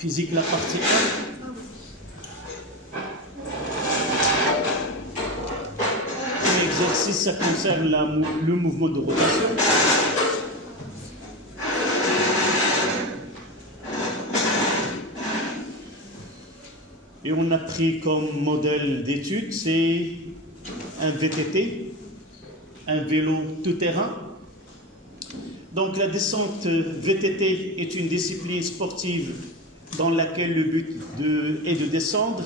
Physique, la partie 1. L'exercice, ça concerne le mouvement de rotation. Et on a pris comme modèle d'étude, c'est un VTT, un vélo tout-terrain. Donc la descente VTT est une discipline sportive dans laquelle le but est de descendre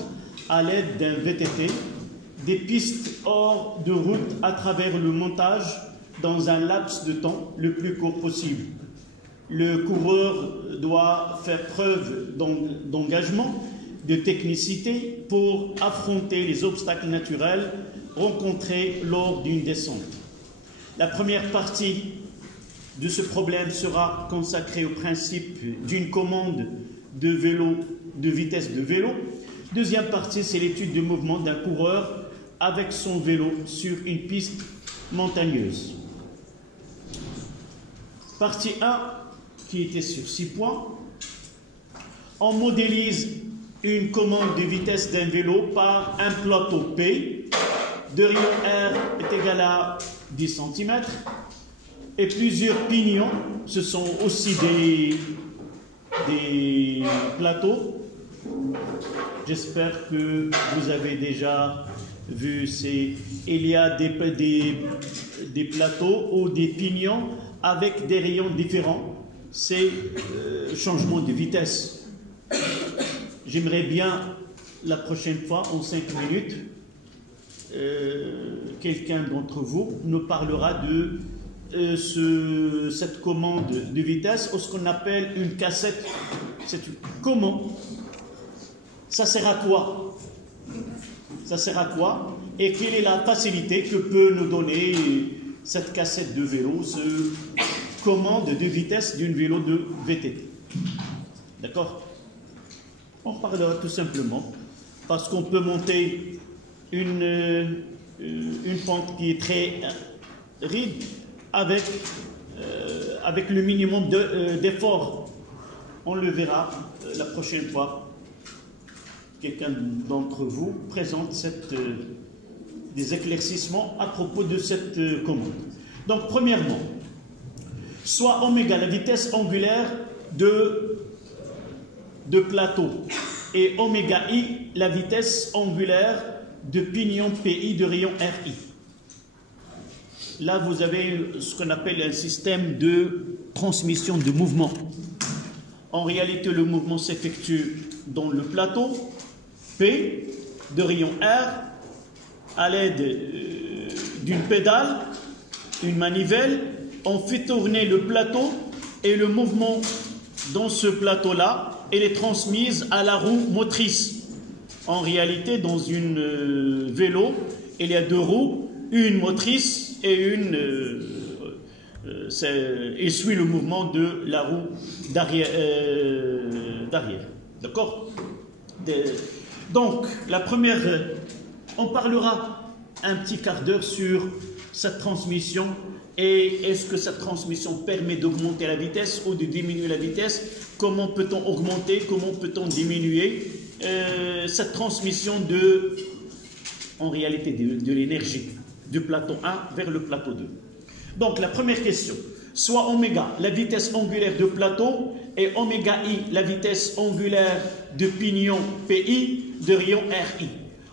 à l'aide d'un VTT des pistes hors de route à travers le montage dans un laps de temps le plus court possible. Le coureur doit faire preuve d'engagement, de technicité pour affronter les obstacles naturels rencontrés lors d'une descente. La première partie de ce problème sera consacrée au principe d'une commande de vélo, de vitesse de vélo. Deuxième partie, c'est l'étude du mouvement d'un coureur avec son vélo sur une piste montagneuse. Partie 1, qui était sur 6 points. On modélise une commande de vitesse d'un vélo par un plateau P, de rayon R est égal à 10 cm, et plusieurs pignons, ce sont aussi des plateaux. J'espère que vous avez déjà vu, il y a des plateaux ou des pignons avec des rayons différents. C'est changement de vitesse. J'aimerais bien, la prochaine fois, en 5 minutes, quelqu'un d'entre vous nous parlera de cette commande de vitesse, ou ce qu'on appelle une cassette. Comment? Ça sert à quoi? Ça sert à quoi? Et quelle est la facilité que peut nous donner cette cassette de vélo, cette commande de vitesse d'une vélo de VTT? D'accord? On parlera tout simplement, parce qu'on peut monter une pente qui est très ride avec le minimum d'effort. On le verra la prochaine fois. Quelqu'un d'entre vous présente des éclaircissements à propos de cette commande. Donc, premièrement, soit oméga, la vitesse angulaire de plateau, et oméga i, la vitesse angulaire de pignon PI de rayon RI. Là, vous avez ce qu'on appelle un système de transmission de mouvement. En réalité, le mouvement s'effectue dans le plateau P de rayon R à l'aide d'une pédale, une manivelle. On fait tourner le plateau et le mouvement dans ce plateau-là, elle est transmise à la roue motrice. En réalité, dans une vélo, il y a 2 roues, une motrice et une... elle suit le mouvement de la roue d'arrière. D'accord? Donc, la première, on parlera un petit quart d'heure sur cette transmission. Et est-ce que cette transmission permet d'augmenter la vitesse ou de diminuer la vitesse? Comment peut-on augmenter? Comment peut-on diminuer cette transmission en réalité de l'énergie du plateau 1 vers le plateau 2? Donc la première question, soit oméga, la vitesse angulaire de plateau, et oméga i, la vitesse angulaire de pignon PI de rayon RI.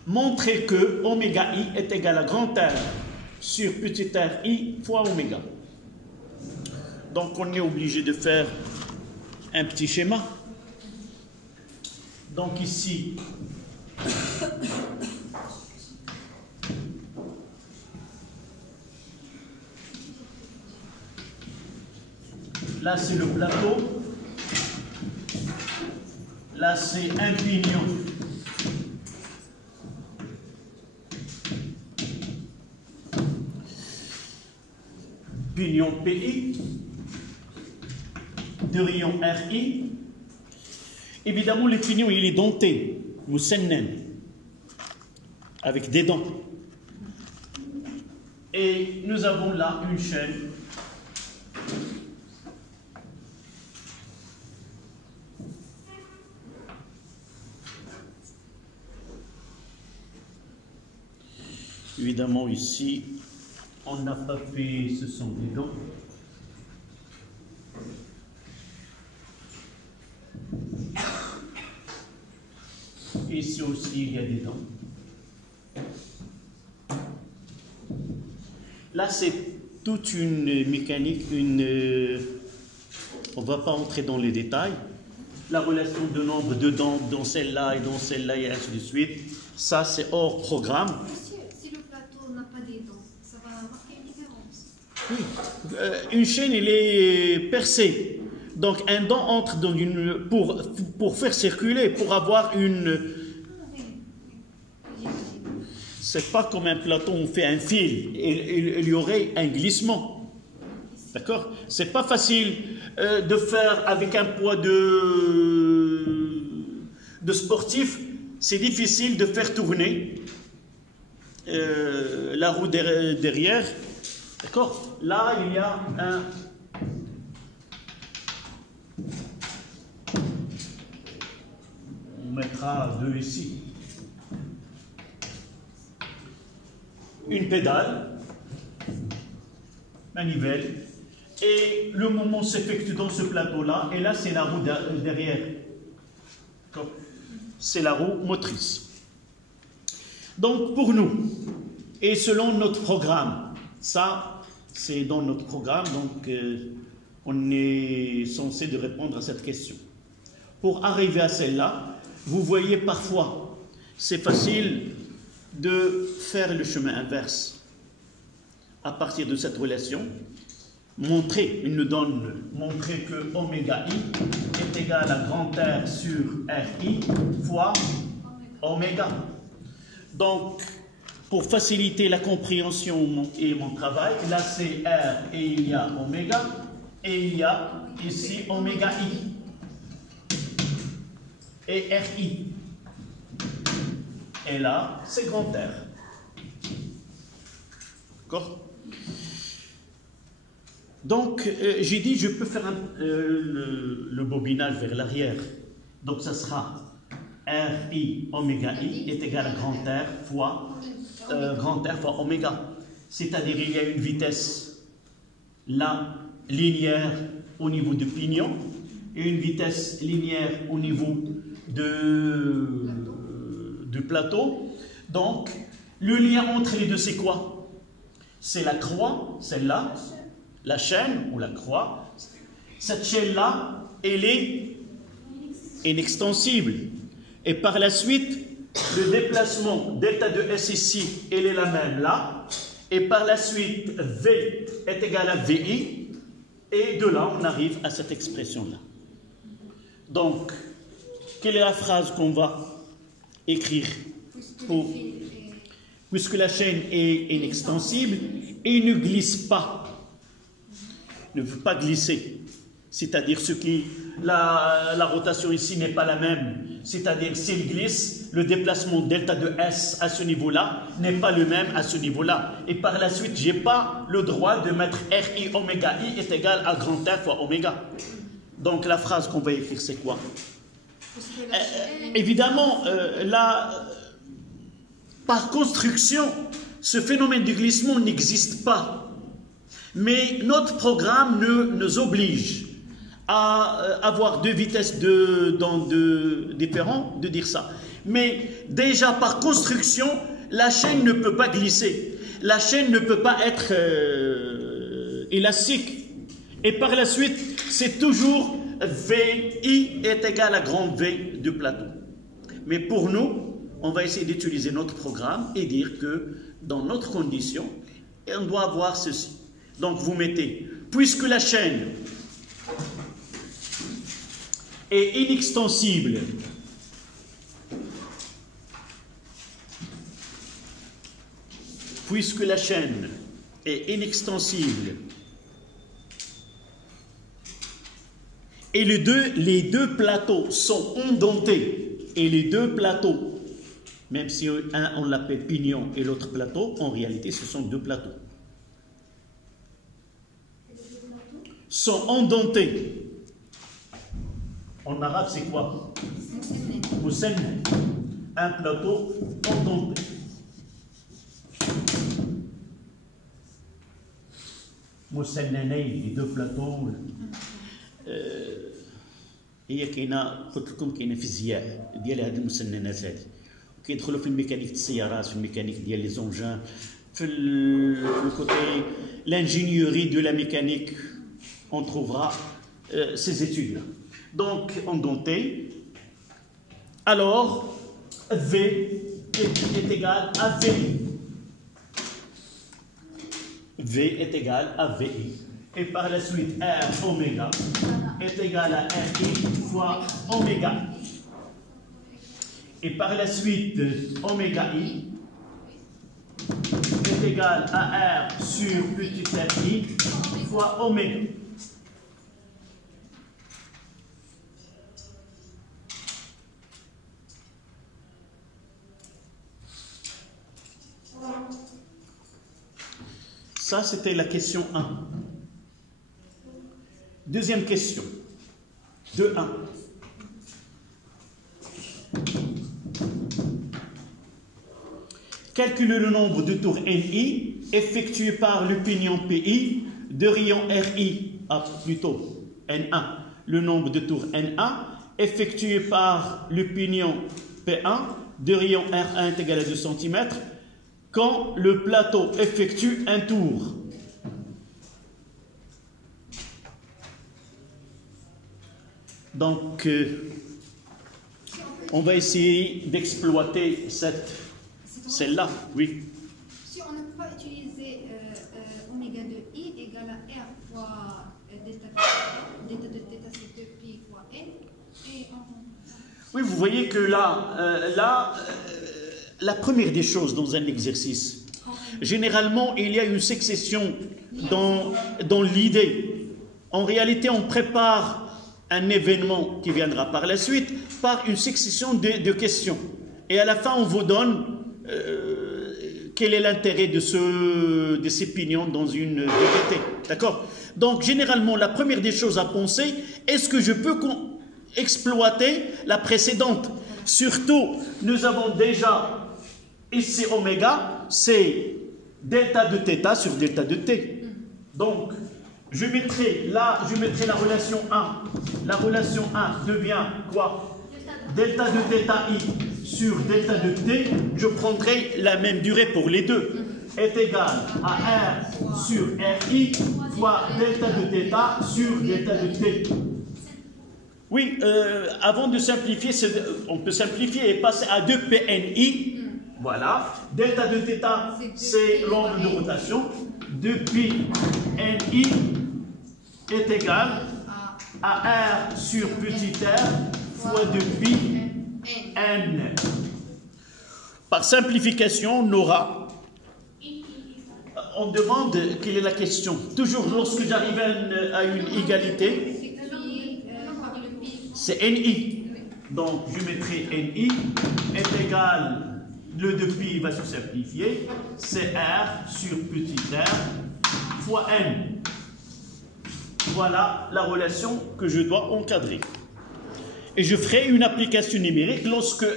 Montrez que oméga i est égal à grand R sur petit r i fois oméga. Donc on est obligé de faire un petit schéma. Donc ici, là c'est le plateau, là c'est un pignon. Pignon PI de rayon RI. Évidemment, le pignon, il est denté, moussennen, avec des dents. Et nous avons là une chaîne Évidemment, ici, on n'a pas fait, ce sont des dents. Ici aussi, il y a des dents. Là, c'est toute une mécanique, on ne va pas entrer dans les détails. La relation de nombre de dents dans celle-là et dans celle-là et ainsi de suite, ça c'est hors programme. Si le plateau n'a pas des dents, ça va marquer une différence. Oui. Une chaîne, elle est percée. Donc un dent entre dans une... Pour faire circuler, pour avoir une... C'est pas comme un plateau, on fait un fil, il y aurait un glissement. D'accord? C'est pas facile de faire avec un poids de sportif, c'est difficile de faire tourner la roue derrière. D'accord? Là, il y a un... On mettra 2 ici. Une pédale, manivelle, et le mouvement s'effectue dans ce plateau-là, et là c'est la roue derrière. C'est la roue motrice. Donc pour nous, et selon notre programme, ça c'est dans notre programme, donc on est censé de répondre à cette question. Pour arriver à celle-là, vous voyez parfois, c'est facile de faire le chemin inverse. À partir de cette relation, il nous donne montrer que oméga i est égal à grand R sur RI fois oméga. Donc, pour faciliter la compréhension et mon travail, là c'est R et il y a oméga, et il y a ici oméga i et RI. Et là, c'est grand R. D'accord? Donc, j'ai dit, je peux faire le bobinage vers l'arrière. Donc, ça sera RI oméga I est égal à grand R fois oméga. C'est-à-dire, il y a une vitesse là, linéaire au niveau du pignon et une vitesse linéaire au niveau du plateau. Donc, le lien entre les deux, c'est quoi? C'est la croix, celle-là, la chaîne ou la croix. Cette chaîne-là, elle est inextensible. Et par la suite, le déplacement delta de S ici, elle est la même là. Et par la suite, V est égal à VI. Et de là, on arrive à cette expression-là. Donc, quelle est la phrase qu'on va écrire puisque la chaîne est inextensible et ne glisse pas, ne veut pas glisser, c'est-à-dire la rotation ici n'est pas la même, c'est-à-dire s'il glisse, le déplacement delta de S à ce niveau-là n'est pas le même à ce niveau-là, et par la suite, je n'ai pas le droit de mettre RI oméga I est égal à grand R fois oméga. Donc la phrase qu'on va écrire, c'est quoi? Évidemment, là, par construction, ce phénomène de glissement n'existe pas. Mais notre programme nous oblige à avoir deux vitesses différentes, de dire ça. Mais déjà, par construction, la chaîne ne peut pas glisser. La chaîne ne peut pas être élastique. Et par la suite, c'est toujours VI est égal à grand V du plateau. Mais pour nous, on va essayer d'utiliser notre programme et dire que dans notre condition, on doit avoir ceci. Donc vous mettez, puisque la chaîne est inextensible, puisque la chaîne est inextensible, et les deux plateaux sont ondentés, et les deux plateaux, même si un on l'appelle pignon et l'autre plateau, en réalité ce sont deux plateaux, sont ondentés. En arabe c'est quoi? Musenna. Un plateau ondenté. مسننين les deux plateaux. هي كاينه قلت لكم كاينه فيزياء ديال هذه المسننات هذه كيدخلوا في الميكانيك السيارات في الميكانيك ديال لي زونجان في الكوتي l'ingénierie de la mécanique on trouvera ces études là donc en denté alors V est égal à VI V est égal à VI et par la suite R oméga est égal à RI fois oméga. Et par la suite, oméga I est égal à R sur petit RI fois oméga. Ça, c'était la question 1. Deuxième question. 2.1. Calculez le nombre de tours NI effectués par le pignon PI de rayon RI, plutôt N1. Le nombre de tours N1 effectués par le pignon P1 de rayon R1 est égal à 2 cm quand le plateau effectue un tour. Donc, on va essayer d'exploiter celle-là, oui. Si on ne peut pas utiliser oméga de I égale à R fois delta de θ, c'est 2pi fois N. Et oui, vous voyez que là, la première des choses dans un exercice, généralement, il y a une succession dans l'idée. En réalité, on prépare un événement qui viendra par la suite par une succession de questions. Et à la fin, on vous donne quel est l'intérêt de ces pignons dans une DDT. D'accord? Donc, généralement, la première des choses à penser, est-ce que je peux exploiter la précédente? Surtout, nous avons déjà ici oméga, c'est delta de θ sur delta de t. Donc, je mettrai la relation 1. La relation 1 devient quoi? Delta de θi sur delta de t. Je prendrai la même durée pour les deux. Est égal à R sur Ri fois delta de θ sur delta de t. Oui, avant de simplifier, on peut simplifier et passer à 2PNI. Voilà. Delta de θ, c'est l'angle de rotation. 2πNI est égal à R sur petit r fois 2πN. Par simplification, on aura... On demande quelle est la question. Toujours lorsque j'arrive à une égalité, c'est NI. Donc, je mettrai NI est égal... Le 2π va se simplifier, c'est R sur petit r fois N. Voilà la relation que je dois encadrer. Et je ferai une application numérique lorsque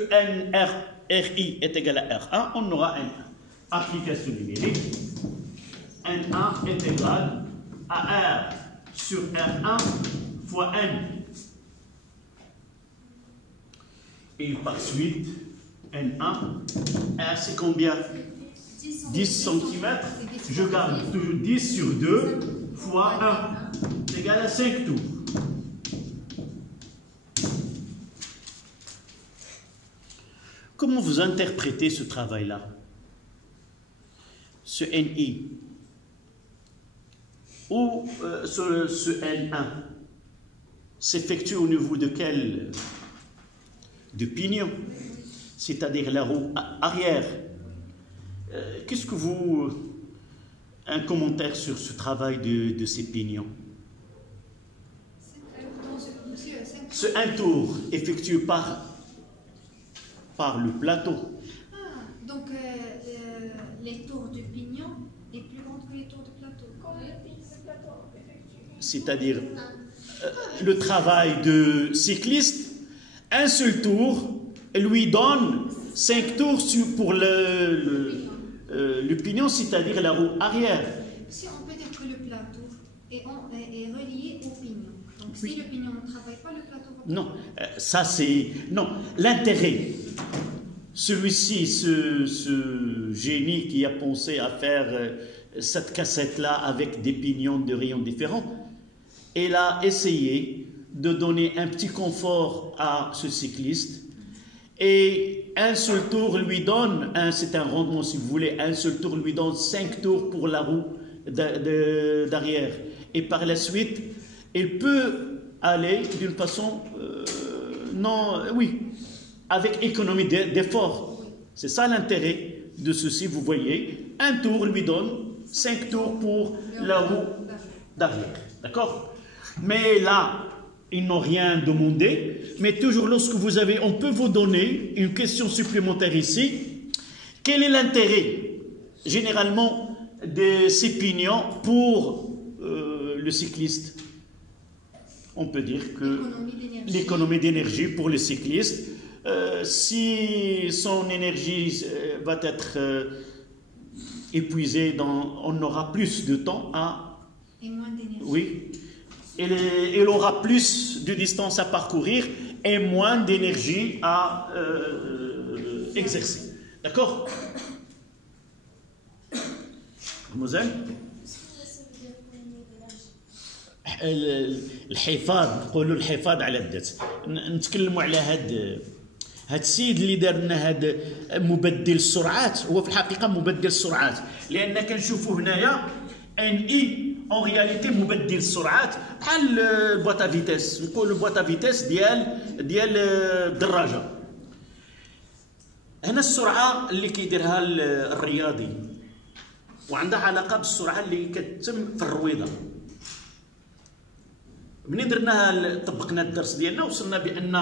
Ri est égal à R1, on aura N1. Application numérique, N1 est égal à R sur R1 fois N. Et par suite, N1, R c'est combien? 10 cm. Je garde toujours 10 sur 2 fois 1. C'est égal à 5 tours. Comment vous interprétez ce travail-là? Ce NI ou ce N1 s'effectue au niveau de quel? De pignon, c'est-à-dire la roue arrière. Qu'est-ce que vous... Un commentaire sur ce travail de ces pignons? Ce un tour effectué par le plateau. Donc les tours de pignon est plus grand que les tours de plateau. C'est-à-dire le travail de cycliste, un seul tour lui donne 5 tours pour le pignon, c'est-à-dire la roue arrière. Si on peut dire que le plateau est relié au pignon. Donc Oui. si le pignon ne travaille pas, le plateau va Non, ça c'est... Non, l'intérêt. Celui-ci, ce génie qui a pensé à faire cette cassette-là avec des pignons de rayons différents, il a essayé de donner un petit confort à ce cycliste. Et un seul tour lui donne, c'est un rendement si vous voulez, un seul tour lui donne 5 tours pour la roue d'arrière. Et par la suite, il peut aller d'une façon, avec économie d'effort. C'est ça l'intérêt de ceci, vous voyez. Un tour lui donne 5 tours pour la roue d'arrière. D'accord? Mais là, ils n'ont rien demandé. Mais toujours lorsque vous avez, on peut vous donner une question supplémentaire ici. Quel est l'intérêt, généralement, de ces pignons pour le cycliste? On peut dire que l'économie d'énergie pour le cycliste, si son énergie va être épuisée, on aura plus de temps à... Et moins d'énergie. Oui. Il aura plus de distance à parcourir et moins d'énergie à exercer. D'accord? Mademoiselle? الحفاظ نقولوا الحفاظ على الذات نتكلموا على هاد السيد اللي دار لنا هاد مبدل السرعات هو في الحقيقه مبدل السرعات لان كنشوفوا هنايا ان اي اون رياليتي مبدل السرعات بحال البواطا فيتيس نقولوا البواطا فيتيس ديال الدراجه هنا السرعه اللي كيديرها الرياضي وعندها علاقه بالسرعه اللي كتتم في الرويضه منين درناها طبقنا الدرس ديالنا وصلنا بان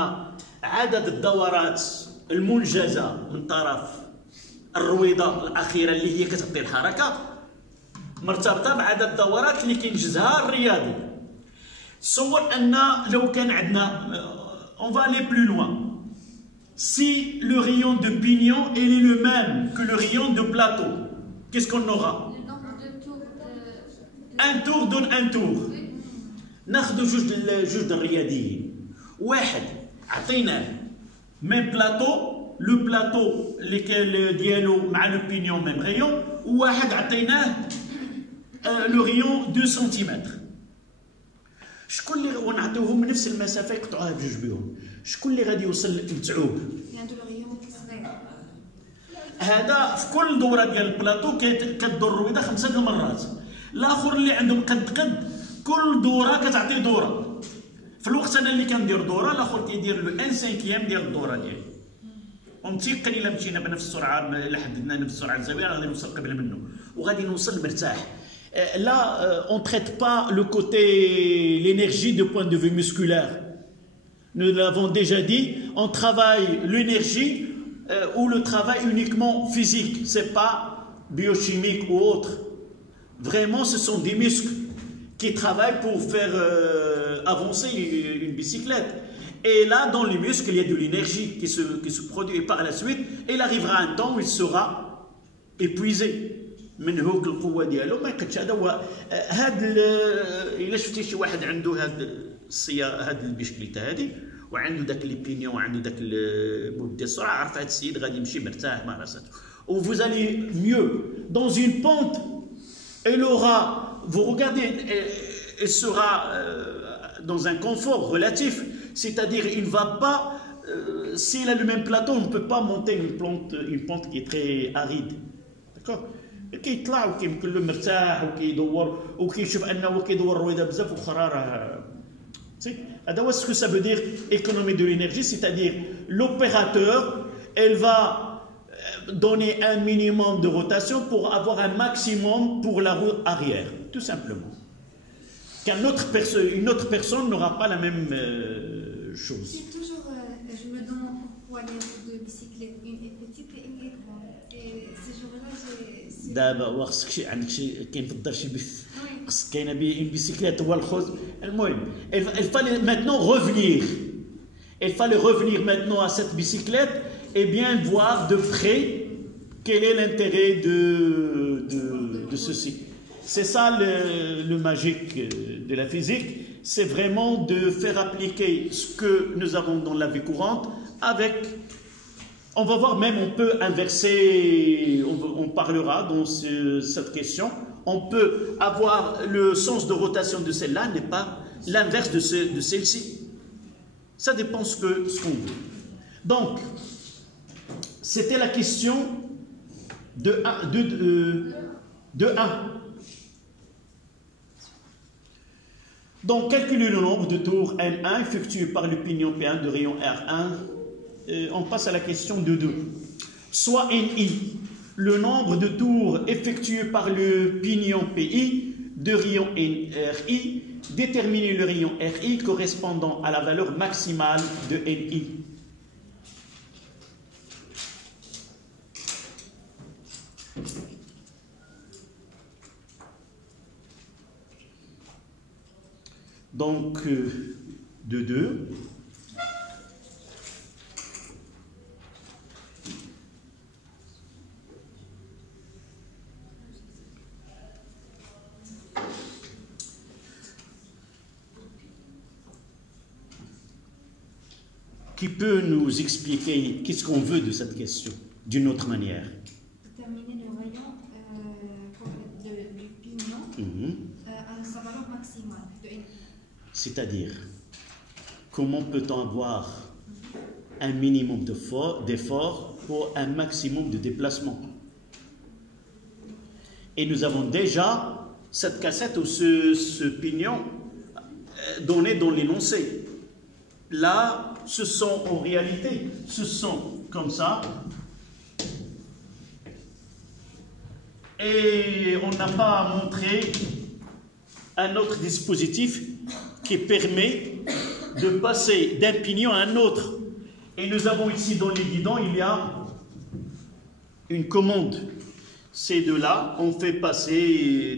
عدد الدورات المنجزه من طرف الرويضه الاخيره اللي هي كتعطي الحركه مرتبطه بعدد الدورات اللي كينجزها الرياضي. تصور ان لو كان عندنا on va aller plus loin. Si le rayon de pignon est le même que le rayon de plateau, qu'est-ce qu'on aura? Le nombre de tours Un tour donne un tour. ناخذوا جوج الرياضيين واحد عطيناه ميم بلاطو لو بلاطو اللي ديالو مع لو بينيون ميم ريون وواحد عطيناه لو ريون 2 سنتيمتر شكون اللي ونعطيوهم نفس المسافه يقطعوها بجوج بهم شكون اللي غادي يوصل متعوب هذا في كل دوره ديال البلاطو كدور الرويضه 5 المرات الاخر اللي عندهم قد كل دوره كتعطي دوره في الوقت انا اللي كندير دوره الاخر كيدير له 1/5 ديال الدوره ديالي ومتيقن الا مشينا بنفس السرعه الا حددنا نفس السرعه الزاويه غادي نوصل قبل منه وغادي نوصل مرتاح. Là, on ne traite pas le côté, l'énergie de point de vue musculaire. Nous l'avons déjà dit, on travaille l'énergie ou le travail uniquement physique, ce n'est pas biochimique ou autre. Vraiment, ce sont des muscles qui travaillent pour faire avancer une bicyclette. Et là, dans les muscles, il y a de l'énergie qui se produit. Et par la suite, il arrivera un temps où il sera épuisé. من هوك القوه ديالو ما يقدش هذا هو هذا الا شفتي شي واحد عنده هاد البيشكليته هذه وعنده داك لي بينيون وعنده داك مبدل السرعه عرف هذا السيد غادي يمشي مرتاح مع راساته. Ou vous allez mieux dans une pente elle aura vous regardez elle sera dans un confort relatif, c'est-à-dire il ne va pas s'il a le même plateau on ne peut pas monter une pente qui est très aride. D'accord? كيطلع وكيمكن له مرتاح وكيدور وكيشوف انه كيدور الرويضه بزاف واخرى راه هذا هو سكو سا فو دير ايكونومي دو لينيرجي c'est-à-dire l'opérateur elle va donner un minimum de rotation pour avoir un maximum pour la roue arrière tout simplement une autre personne n'aura pas la même chose. C'est toujours je me demande pourquoi les roues de bicyclette une est petite et une est grande et ces jours-là j'ai دابا واخصك عندك شي كاين في الدار شي خصك كاينه اون بيسيكليت هو الخوذ المهم il fallait maintenant revenir maintenant à cette bicyclette et bien voir de près quel est l'intérêt de ceci. C'est ça le magique de la physique, c'est vraiment de faire appliquer ce que nous avons dans la vie courante avec, on va voir même, on peut inverser, on parlera dans cette question, on peut avoir le sens de rotation de celle-là n'est pas l'inverse de celle-ci. Ça dépend ce qu'on veut. Donc, c'était la question de 1. Donc, calculer le nombre de tours N1 effectués par le pignon P1 de rayon R1. On passe à la question de 2. Soit NI, le nombre de tours effectués par le pignon PI de rayon RI, déterminer le rayon RI correspondant à la valeur maximale de NI. Donc, de 2. Qui peut nous expliquer qu'est-ce qu'on veut de cette question d'une autre manière? Déterminer le rayon du pignon à sa valeur maximale de N. C'est-à-dire, comment peut-on avoir un minimum d'effort pour un maximum de déplacement? Et nous avons déjà cette cassette ou ce pignon donné dans l'énoncé. Là, ce sont en réalité, ce sont comme ça. Et on n'a pas montré un autre dispositif qui permet de passer d'un pignon à un autre. Et nous avons ici dans les guidons, il y a une commande. Ces deux-là, on fait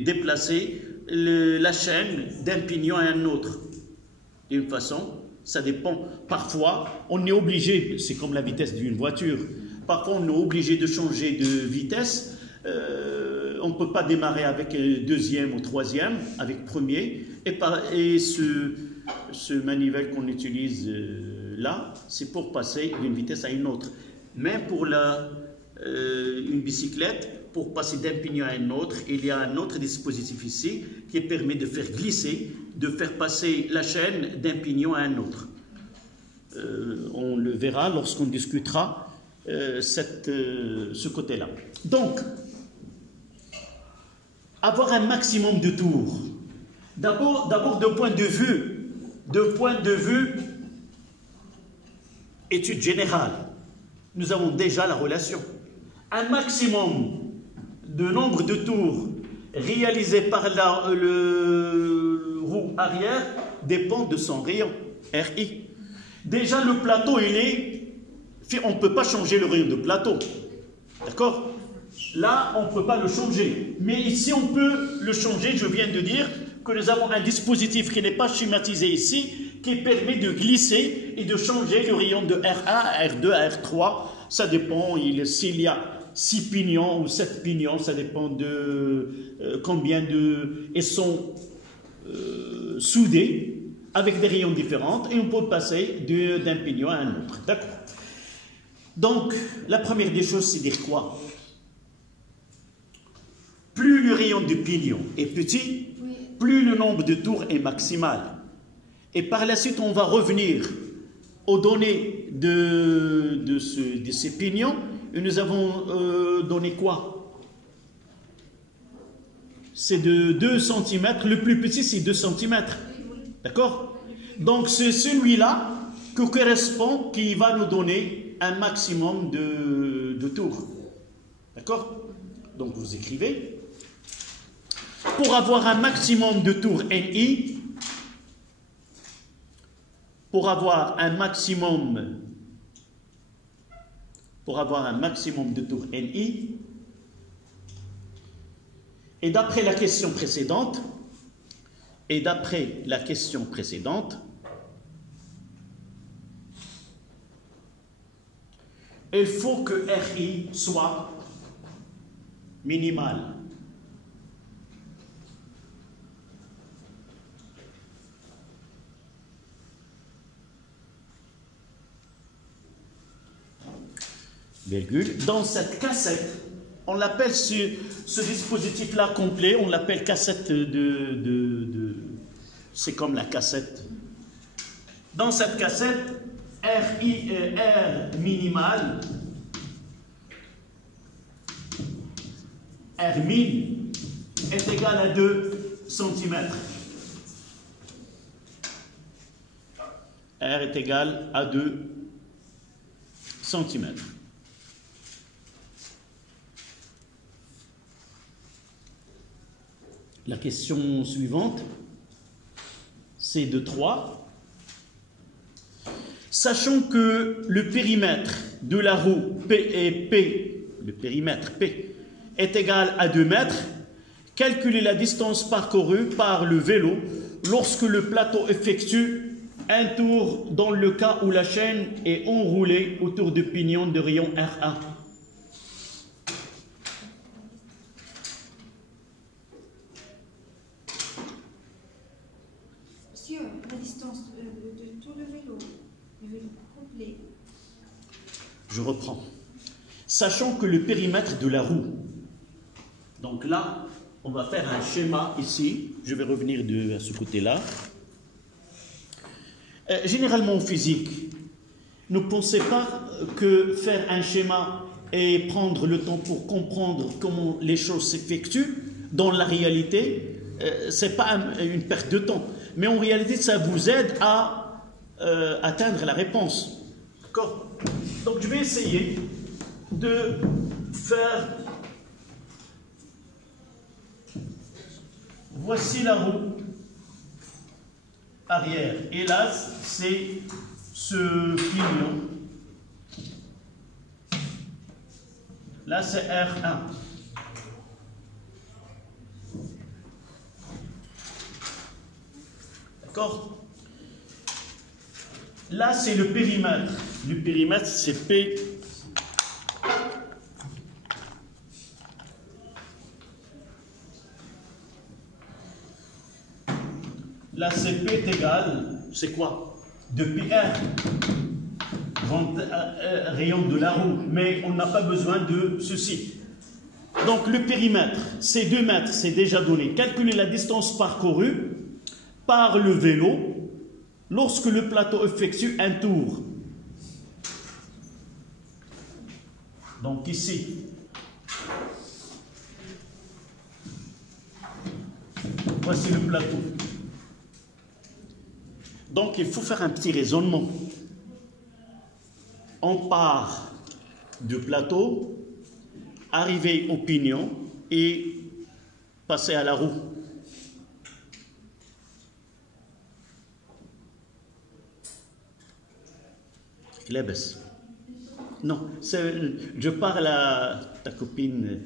déplacer la chaîne d'un pignon à un autre. D'une façon, ça dépend. Parfois, on est obligé, c'est comme la vitesse d'une voiture, parfois on est obligé de changer de vitesse. On ne peut pas démarrer avec deuxième ou troisième, avec premier. Et ce manivelle qu'on utilise là, c'est pour passer d'une vitesse à une autre. Même pour une bicyclette, pour passer d'un pignon à un autre, il y a un autre dispositif ici qui permet de faire glisser, de faire passer la chaîne d'un pignon à un autre. On le verra lorsqu'on discutera ce côté-là. Donc, avoir un maximum de tours. D'abord, de point de vue étude générale, nous avons déjà la relation. Un maximum de nombre de tours réalisés par le roue arrière dépend de son rayon RI. Déjà, le plateau, on ne peut pas changer le rayon de plateau. D'accord? Là, on ne peut pas le changer. Mais ici, on peut le changer. Je viens de dire que nous avons un dispositif qui n'est pas schématisé ici, qui permet de glisser et de changer le rayon de R1 à R2 à R3. Ça dépend, s'il y a 6 pignons ou 7 pignons, ça dépend de combien de... Ils sont soudés avec des rayons différents et on peut passer d'un pignon à un autre. D'accord? Donc, la première des choses, c'est dire quoi? Plus le rayon du pignon est petit, plus le nombre de tours est maximal. Et par la suite, on va revenir aux données de ces pignons. Et nous avons donné quoi? C'est de 2 cm. Le plus petit, c'est 2 cm. D'accord? Donc, c'est celui-là qui correspond, qui va nous donner un maximum de tours. D'accord? Donc, vous écrivez. Pour avoir un maximum de tours NI, pour avoir un maximum de tours NI, et d'après la question précédente, il faut que RI soit minimal. virgule. Dans cette cassette, on l'appelle ce dispositif-là complet, on l'appelle cassette c'est comme la cassette. Dans cette cassette, R minimal, R min est égal à 2 cm. R est égal à 2 cm. La question suivante, c'est de 3. Sachant que le périmètre de la roue le périmètre P, est égal à 2 mètres, calculez la distance parcourue par le vélo lorsque le plateau effectue un tour dans le cas où la chaîne est enroulée autour du pignon de rayon R1. Monsieur, la distance de tout le vélo complet. Je reprends. Sachant que le périmètre de la roue, donc là, on va faire un schéma ici, je vais revenir à ce côté-là. Généralement en physique, ne pensez pas que faire un schéma et prendre le temps pour comprendre comment les choses s'effectuent, dans la réalité, ce n'est pas une perte de temps. Mais en réalité, ça vous aide à atteindre la réponse. D'accord? Donc je vais essayer de faire... Voici la roue arrière. Et là, c'est ce pignon. Là, c'est R1. D'accord? Là, c'est le périmètre. Le périmètre, c'est P. Là, CP est égal, c'est quoi? Depuis R, rayon de la roue, mais on n'a pas besoin de ceci. Donc le périmètre, c'est 2 mètres, c'est déjà donné. Calculez la distance parcourue par le vélo lorsque le plateau effectue un tour. Donc ici, voici le plateau. Donc il faut faire un petit raisonnement. On part du plateau, arriver au pignon et passer à la roue. Klebes. Non, je parle à ta copine.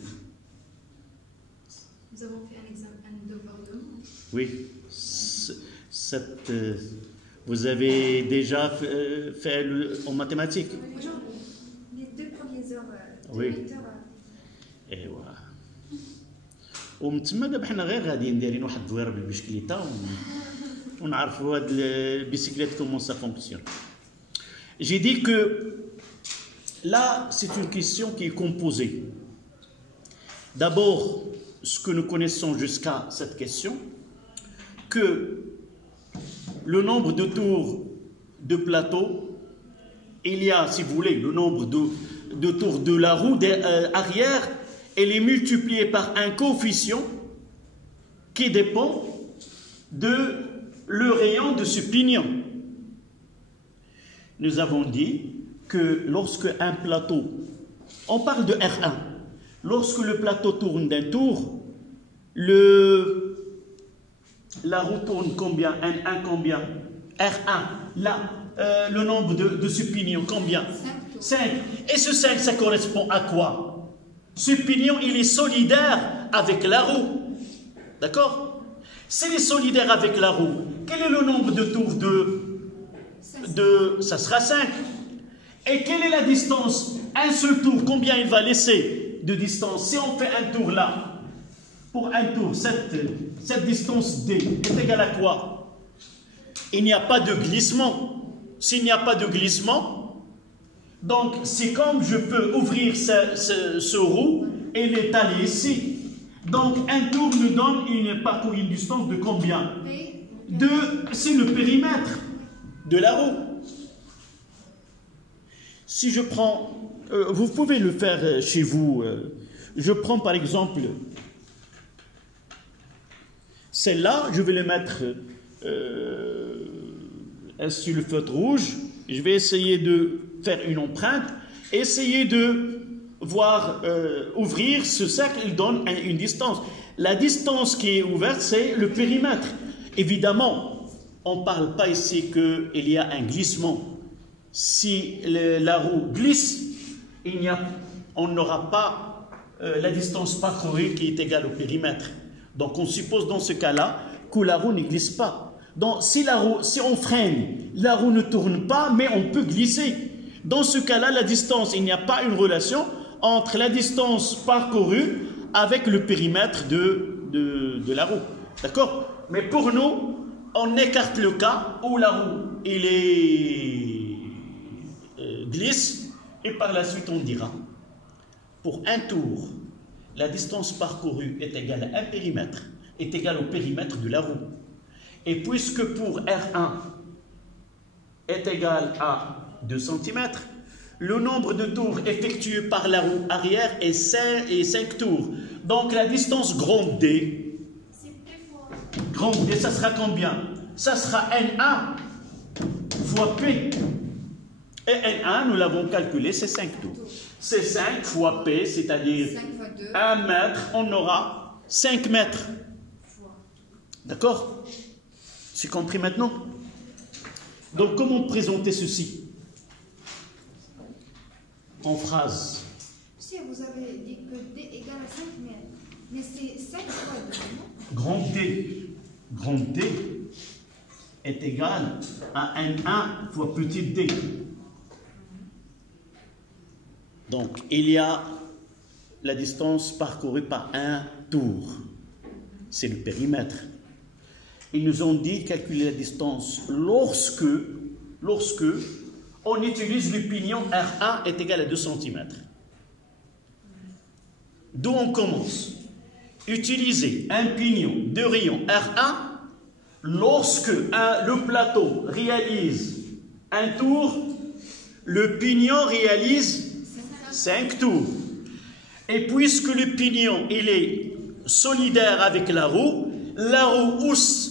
Nous avons fait un devoir de mots. Oui. Vous avez déjà fait en mathématiques? Les 2 premières heures. Oui. ايوا ومتما دابا حنا غير غاديين دايرين واحد الدويره بالبشكليته ونعرفوا هاد البيسيكليت كومون سا فونكسيون. J'ai dit que là, c'est une question qui est composée. D'abord, ce que nous connaissons jusqu'à cette question, que le nombre de tours de plateau, il y a, si vous voulez, le nombre de tours de la roue arrière, elle est multipliée par un coefficient qui dépend de le rayon de ce pignon. Nous avons dit que lorsque un plateau, on parle de R1, lorsque le plateau tourne d'un tour, la roue tourne combien? N1 combien? R1. Là, le nombre de ce pignon, combien? 5. Et ce 5, ça correspond à quoi? Ce pignon, il est solidaire avec la roue. D'accord? S'il est solidaire avec la roue, quel est le nombre de tours ça sera 5. Et quelle est la distance? Un seul tour, combien il va laisser de distance? Si on fait un tour là, pour un tour, cette distance D est égale à quoi? Il n'y a pas de glissement. S'il n'y a pas de glissement, Donc, c'est comme je peux ouvrir ce roue et l'étaler ici. Donc, un tour nous donne une distance de combien? C'est le périmètre de la roue. Si je prends, vous pouvez le faire chez vous. Je prends par exemple celle-là, je vais le mettre sur le feutre rouge. Je vais essayer de faire une empreinte, essayer de voir ouvrir ce cercle, il donne une distance. La distance qui est ouverte, c'est le périmètre. Évidemment, on ne parle pas ici qu'il y a un glissement. Si la roue glisse, on n'aura pas la distance parcourue qui est égale au périmètre. Donc on suppose dans ce cas-là que la roue ne glisse pas. Donc si on freine, la roue ne tourne pas, mais on peut glisser. Dans ce cas-là, la distance, il n'y a pas une relation entre la distance parcourue avec le périmètre de la roue. D'accord? Mais pour nous, on écarte le cas où la roue, glisse, et par la suite on dira, pour un tour, la distance parcourue est égale à un périmètre, est égale au périmètre de la roue. Et puisque pour R1 est égal à 2 cm, le nombre de tours effectués par la roue arrière est 5 tours. Donc la distance grande D, ça sera combien? Ça sera N1 fois P. Et N1, nous l'avons calculé, c'est 5 tours. C'est 5 fois P, c'est-à-dire 1 mètre, on aura 5 mètres. D'accord? C'est compris maintenant? Donc comment présenter ceci? En phrase. Si vous avez dit que D égale à 5 mètres, mais c'est 5 fois 2, non? Grand D est égal à N1 fois petit d. Donc il y a la distance parcourue par un tour. C'est le périmètre. Ils nous ont dit calculer la distance lorsque on utilise le pignon R1 est égal à 2 cm. D'où on commence? Utiliser un pignon de rayon R1 lorsque le plateau réalise un tour, le pignon réalise 5 tours. Et puisque le pignon il est solidaire avec la roue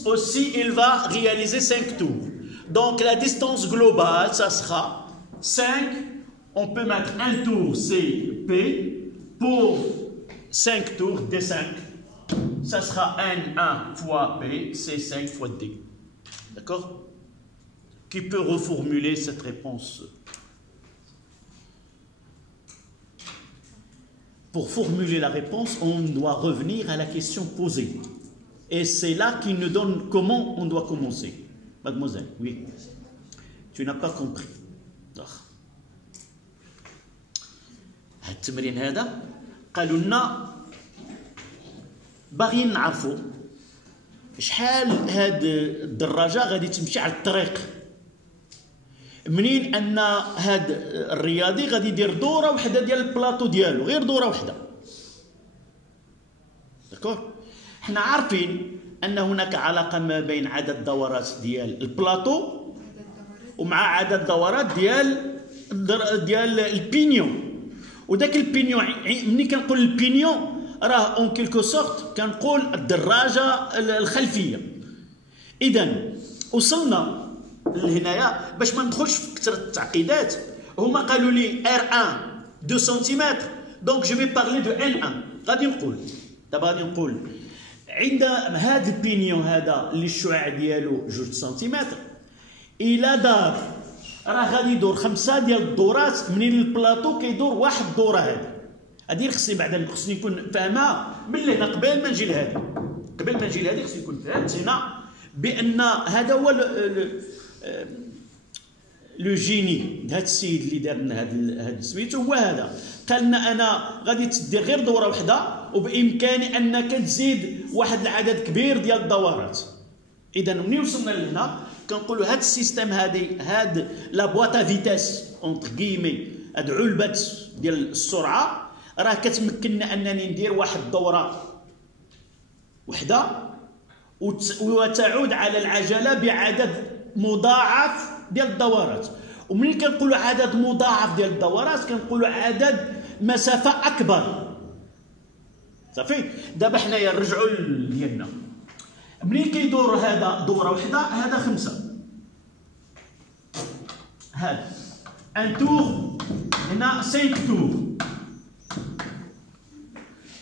aussi il va réaliser 5 tours. Donc la distance globale, ça sera 5, on peut mettre un tour, c'est P, pour 5 tours, D5. Ça sera N1 fois P, c'est 5 fois D. D'accord? Qui peut reformuler cette réponse? Pour formuler la réponse, on doit revenir à la question posée. Et c'est là qu'il nous donne comment on doit commencer. Mademoiselle, oui. Tu n'as pas compris. هاد التمرين هذا قالوا لنا باغيين نعرفوا شحال هاد الدراجه غادي تمشي على الطريق منين ان هاد الرياضي غادي يدير دوره وحده ديال البلاطو ديالو غير دوره وحده. داكور؟ حنا عارفين ان هناك علاقه ما بين عدد دورات ديال البلاطو ومع عدد دورات ديال البينيون. وداك البينيون ملي كنقول البينيون راه اون كيلكو سورت كنقول الدراجه الخلفيه. اذا وصلنا لهنايا باش ما ندخلش في كثره التعقيدات. هما قالوا لي R1 2 سم دونك جو في بارلي دو N1. غادي نقول عند هذا البينيون هذا اللي الشعاع ديالو 2 سنتيمتر الى دار راه غادي يدور 5 ديال الدورات منين البلاطو كيدور واحد الدوره هذه خصني بعدا نكون فاهمها من هنا قبل ما نجي لهذه خصني نكون فهمت هنا بان هذا هو لو جيني هذا السيد اللي دار لنا هذا سميتو هو هذا. قال لنا انا غادي تدير غير دوره وحده وبامكاني انك تزيد واحد العدد كبير ديال الدورات. اذا ملي وصلنا لهنا كنقولوا هذا السيستم هاد لا بواطا فيتاس اونتر كيمي هاد علبة ديال السرعة راه كتمكننا أنني ندير واحد الدورة وحدة وتعود على العجلة بعدد مضاعف ديال الدورات. ومنين كنقولوا عدد مضاعف ديال الدورات كنقولوا عدد مسافة أكبر. صافي. دابا حنايا نرجعوا ديالنا، منين كيدور هذا دورة وحدة هذا 5، هذا ان تور، هنا 5 تور،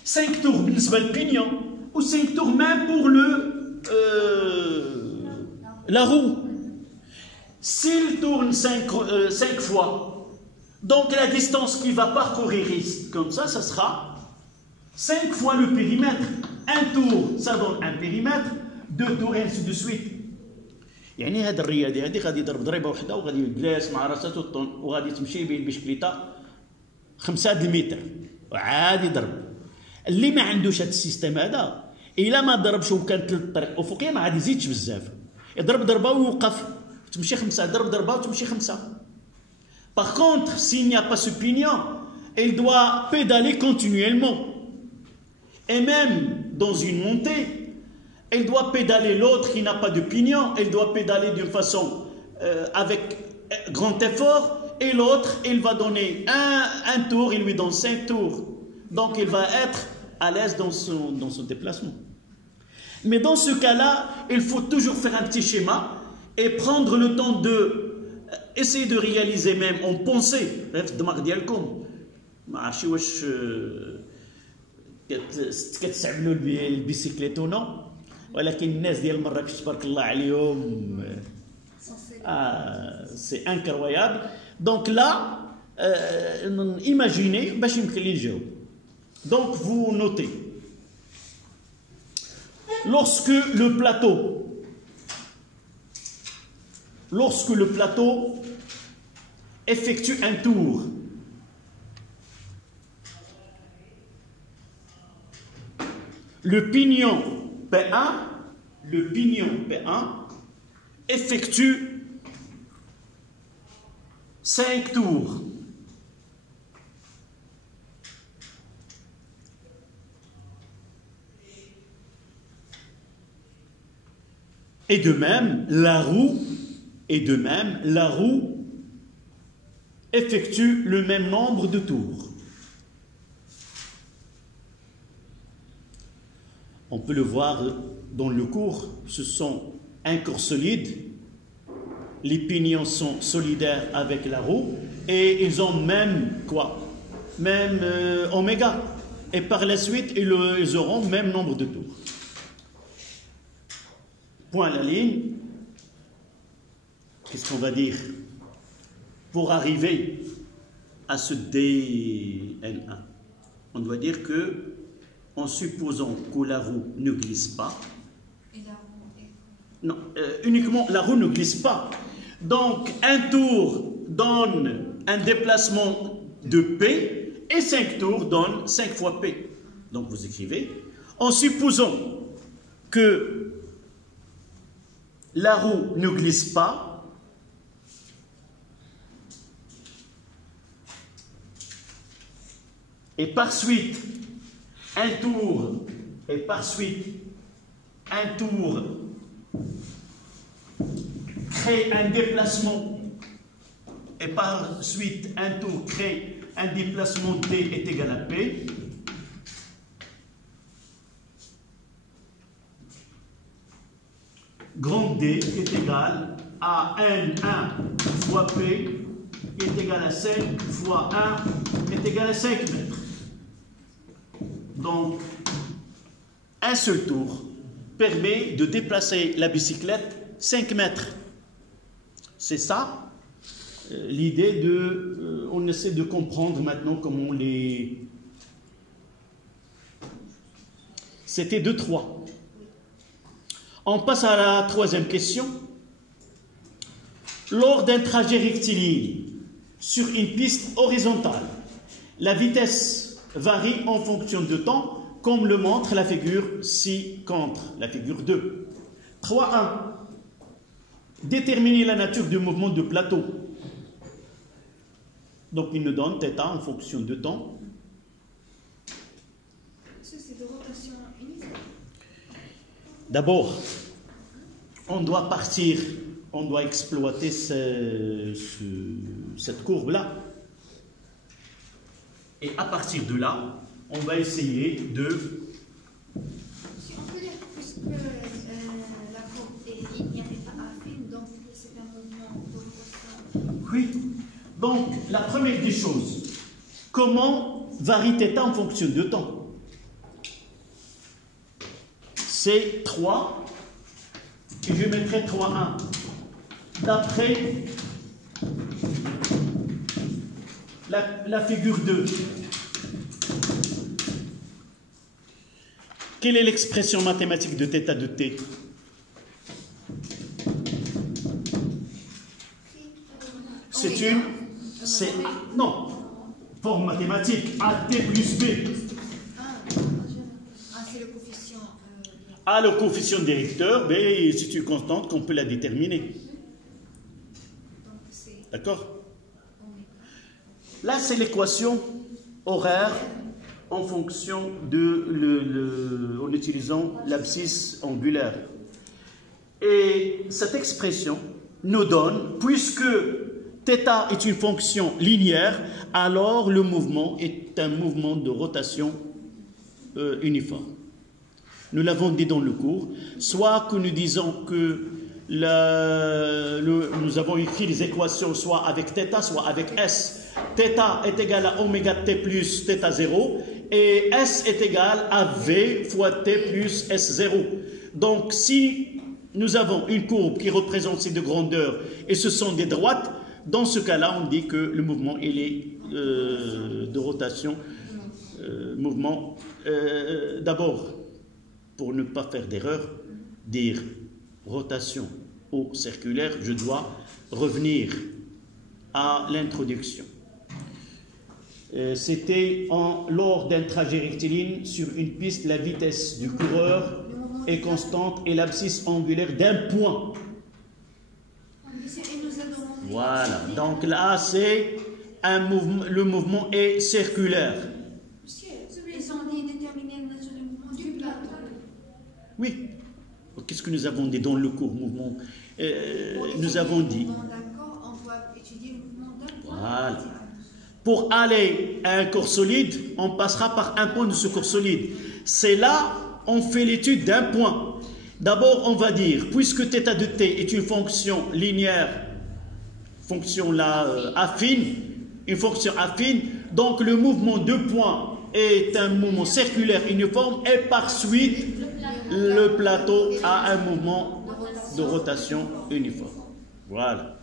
5 تور بالنسبة للبينيون و 5 تور même pour la roue. S'il tourne 5 fois, donc la distance qu'il va parcourir comme ça sera 5 fois le périmètre. Un tour, ça donne un périmètre, 2 tours et ainsi de suite. يعني هاد الرياضي هادي غادي يضرب ضريبه وحده وغادي يجلس مع راساتو الطن وغادي تمشي به البشكليته 5 المتر وعادي يضرب. اللي ما عندوش هاد السيستم هذا الا ما ضربش وكانت الطريق افقيه ما غادي يزيدش بزاف، يضرب ضربه ويوقف تمشي 5، ضرب ضربه وتمشي 5. Par contre, s'il n'y a pas ce pignon, il doit pédaler continuellement. Et même dans une montée, il doit pédaler l'autre qui n'a pas de pignon, il doit pédaler d'une façon avec grand effort, et l'autre, il va donner un tour, il lui donne 5 tours. Donc il va être à l'aise dans son déplacement. Mais dans ce cas-là, il faut toujours faire un petit schéma et prendre le temps de essayer de réaliser même en pensée. الدماغ ديالكم ما عرفتش واش كتستعملوا البيسيكليت ولا نو، ولكن الناس ديال مراكش تبارك الله عليهم سي انكرويابل. دونك لا ايماجيني باش يمكن لي يجاوب. Donc vous notez, lorsque le plateau effectue un tour, le pignon P1 effectue 5 tours. Et de même, la roue effectue le même nombre de tours. On peut le voir dans le cours, ce sont un corps solide, les pignons sont solidaires avec la roue et ils ont même oméga. Et par la suite, ils auront le même nombre de tours. Point à la ligne, qu'est-ce qu'on va dire? Pour arriver à ce DN1, on doit dire que, en supposant que la roue ne glisse pas, non, uniquement la roue ne glisse pas, donc un tour donne un déplacement de P et 5 tours donnent 5 fois P. Donc vous écrivez, en supposant que la roue ne glisse pas, et par suite un tour crée un déplacement, et par suite un tour crée un déplacement D est égal à P. Grand D est égal à N1 fois P est égal à 5 fois 1 est égal à 5 mètres. Donc, un seul tour permet de déplacer la bicyclette 5 mètres. C'est ça l'idée de... on essaie de comprendre maintenant comment les... C'était 2-3. On passe à la troisième question. Lors d'un trajet rectiligne sur une piste horizontale, la vitesse varie en fonction de temps, comme le montre la figure ci-contre, la figure 2. 3.1. Déterminer la nature du mouvement de plateau. Donc il nous donne θ en fonction de temps. C'est de rotation uniforme. D'abord, on doit partir, on doit exploiter cette courbe-là. Et à partir de là, on va essayer de... Si on peut dire, puisque la courbe est linéaire et pas affine, donc c'est un mouvement de rotation. Oui. Donc, la première des choses, comment varie θ en fonction de temps? C'est 3, et je mettrai 3,1. D'après la figure 2, quelle est l'expression mathématique de θ de t? Non, forme mathématique, AT plus B. C'est le coefficient. A, le coefficient directeur, B, c'est une constante qu'on peut la déterminer. D'accord? Là, c'est l'équation horaire en fonction de en utilisant l'abscisse angulaire. Et cette expression nous donne, puisque θ est une fonction linéaire, alors le mouvement est un mouvement de rotation uniforme. Nous l'avons dit dans le cours, soit que nous disons que nous avons écrit les équations soit avec θ, soit avec S. θ est égal à oméga t plus θ0 et S est égal à V fois t plus S0. Donc si nous avons une courbe qui représente ces deux grandeurs et ce sont des droites, dans ce cas-là, on dit que le mouvement il est de rotation. D'abord, pour ne pas faire d'erreur, dire rotation ou circulaire, je dois revenir à l'introduction. C'était lors d'un trajet rectiligne sur une piste, la vitesse du coureur est constante et l'abscisse angulaire d'un point. Voilà, donc là c'est un mouvement, le mouvement est circulaire. Ils ont dit déterminer le mouvement du plateau. Oui. Qu'est-ce que nous avons dit dans le cours mouvement? Nous avons dit. D'accord, on doit étudier le mouvement d'un point. Voilà. Pour aller à un corps solide, on passera par un point de ce corps solide. C'est là on fait l'étude d'un point. D'abord, on va dire, puisque θ de t est une fonction linéaire, fonction là affine, une fonction affine, donc le mouvement de point est un mouvement circulaire uniforme et par suite, le plateau a un mouvement de rotation uniforme. Voilà.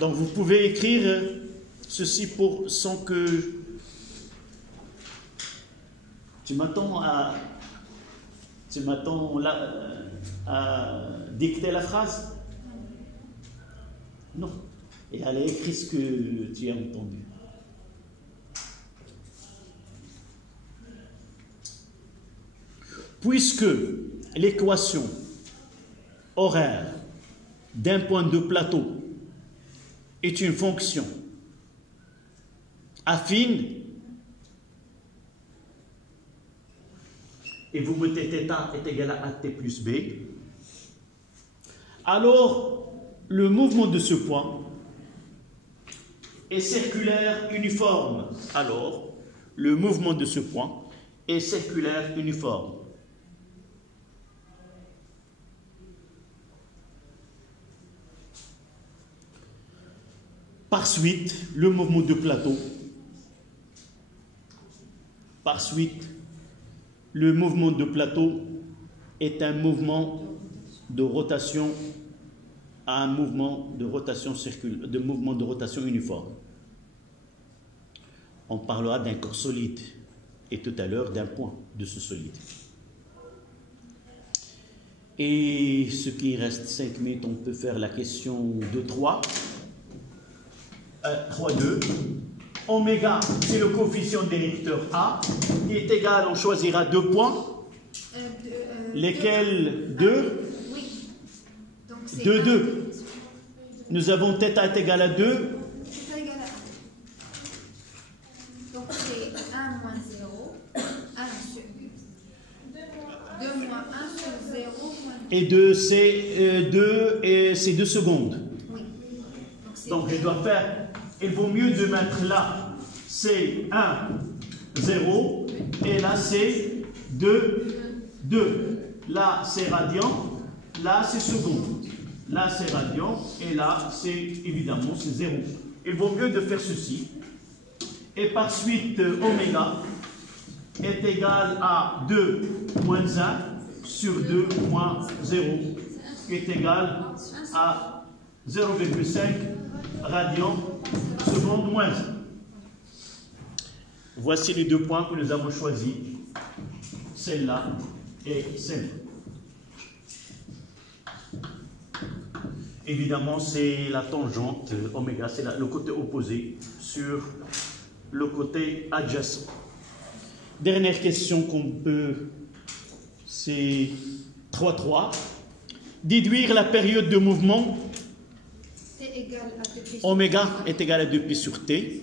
Donc vous pouvez écrire ceci sans que tu m'attends à dicter la phrase? Non. Et elle a écrit ce que tu as entendu. Puisque l'équation horaire d'un point de plateau est une fonction affine, et vous mettez θ est égal à AT plus B, alors le mouvement de ce point est circulaire uniforme. Alors, le mouvement de ce point est circulaire uniforme. Par suite, le mouvement de plateau, est un mouvement de rotation à un mouvement de rotation uniforme. On parlera d'un corps solide et tout à l'heure d'un point de ce solide. Et ce qui reste 5 minutes, on peut faire la question de 3. 3,2. Oméga, c'est le coefficient directeur A. Il est égal, on choisira 2 points. Lesquels 2? Oui. 2, 2. Nous avons θ est égal à 2. Θ égale et 2 c'est 2 secondes. Oui. Donc je dois faire, il vaut mieux de mettre là, c'est 1, 0, et là c'est 2, 2. Là c'est radian, là c'est seconde. Là c'est radian, et là c'est évidemment c'est 0. Il vaut mieux de faire ceci. Et par suite, oméga est égal à 2 moins 1 sur 2 moins 0, qui est égal à 0,5 radian seconde moins 1. Voici les deux points que nous avons choisis, celle-là et celle-là. Évidemment, c'est la tangente oméga, c'est le côté opposé sur le côté adjacent. Dernière question qu'on peut, c'est 3,3. Déduire la période de mouvement. Oméga est égal à 2π sur t.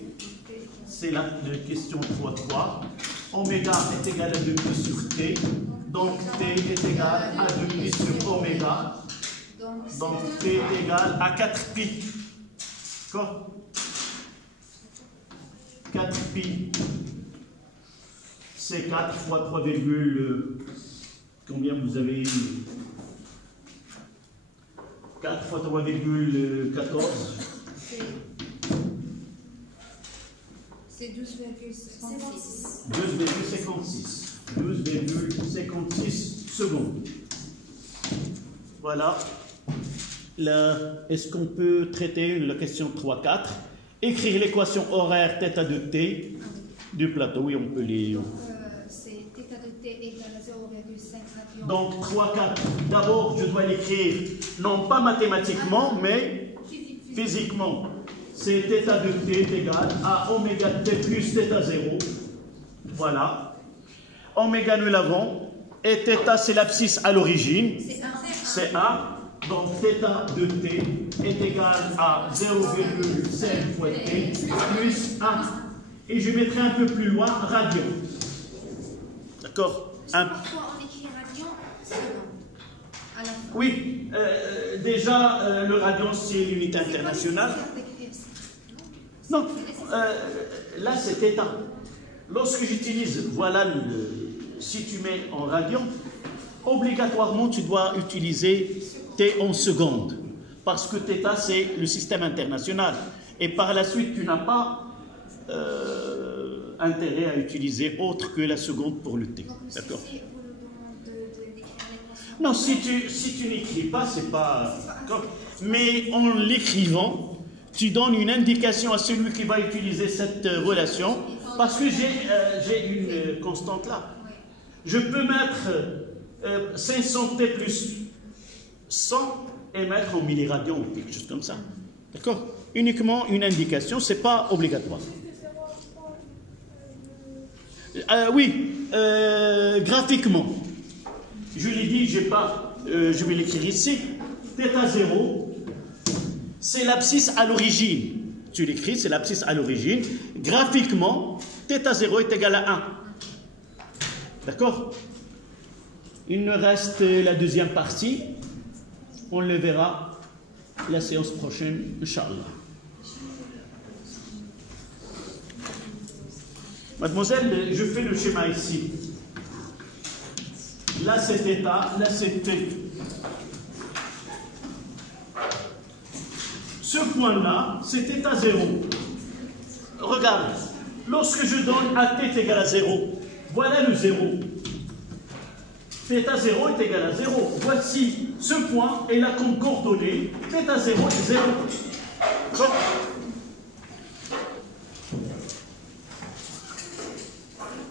C'est la question 3,3. Oméga est égal à 2π sur t. Donc t est égal à 2π sur oméga. Donc t est égal à 4π. D'accord? 4π, c'est 4 fois 3, combien vous avez? 4 fois 3,14. C'est 12,56. 12,56 secondes. Voilà. Est-ce qu'on peut traiter la question 3-4? Écrire l'équation horaire θ de t du plateau. Oui, on peut les... c'est θ de t égale à 0,5 radian. Donc 3-4. D'abord, je dois l'écrire, non pas mathématiquement, mais physiquement. C'est θ de t est égal à oméga t plus θ0. Voilà. Oméga, nous l'avons. Et θ, c'est l'abscisse à l'origine. C'est 1. Donc θ de t est égal à 0,5 fois t plus 1. Et je mettrai un peu plus loin radian. D'accord? Parfois on écrit radian seconde. À la fin. Oui, déjà le radian c'est l'unité internationale. Non, là c'est θ. Lorsque j'utilise, voilà, si tu mets en radian, obligatoirement tu dois utiliser t en secondes, parce que θ c'est le système international. Et par la suite, tu n'as pas intérêt à utiliser autre que la seconde pour le t. D'accord? Non, si tu n'écris pas, c'est pas... Mais en l'écrivant, tu donnes une indication à celui qui va utiliser cette relation, parce que j'ai une constante là. Je peux mettre 500 t plus 100 et mettre en milliradian ou quelque chose comme ça. D'accord? Uniquement une indication, c'est pas obligatoire. Oui, graphiquement. Je l'ai dit, j'ai pas, je vais l'écrire ici. θ0, c'est l'abscisse à l'origine. Tu l'écris, c'est l'abscisse à l'origine. Graphiquement, θ0 est égal à 1. D'accord? Il nous reste la deuxième partie. On le verra la séance prochaine, Inch'Allah. Mademoiselle, je fais le schéma ici. Là c'est θ, là c'est t. Ce point-là, c'est θ0. Regarde, lorsque je donne à t est égal à 0, voilà le 0. θ0 est égal à 0. Voici ce point et là comme coordonnée, θ0 est 0.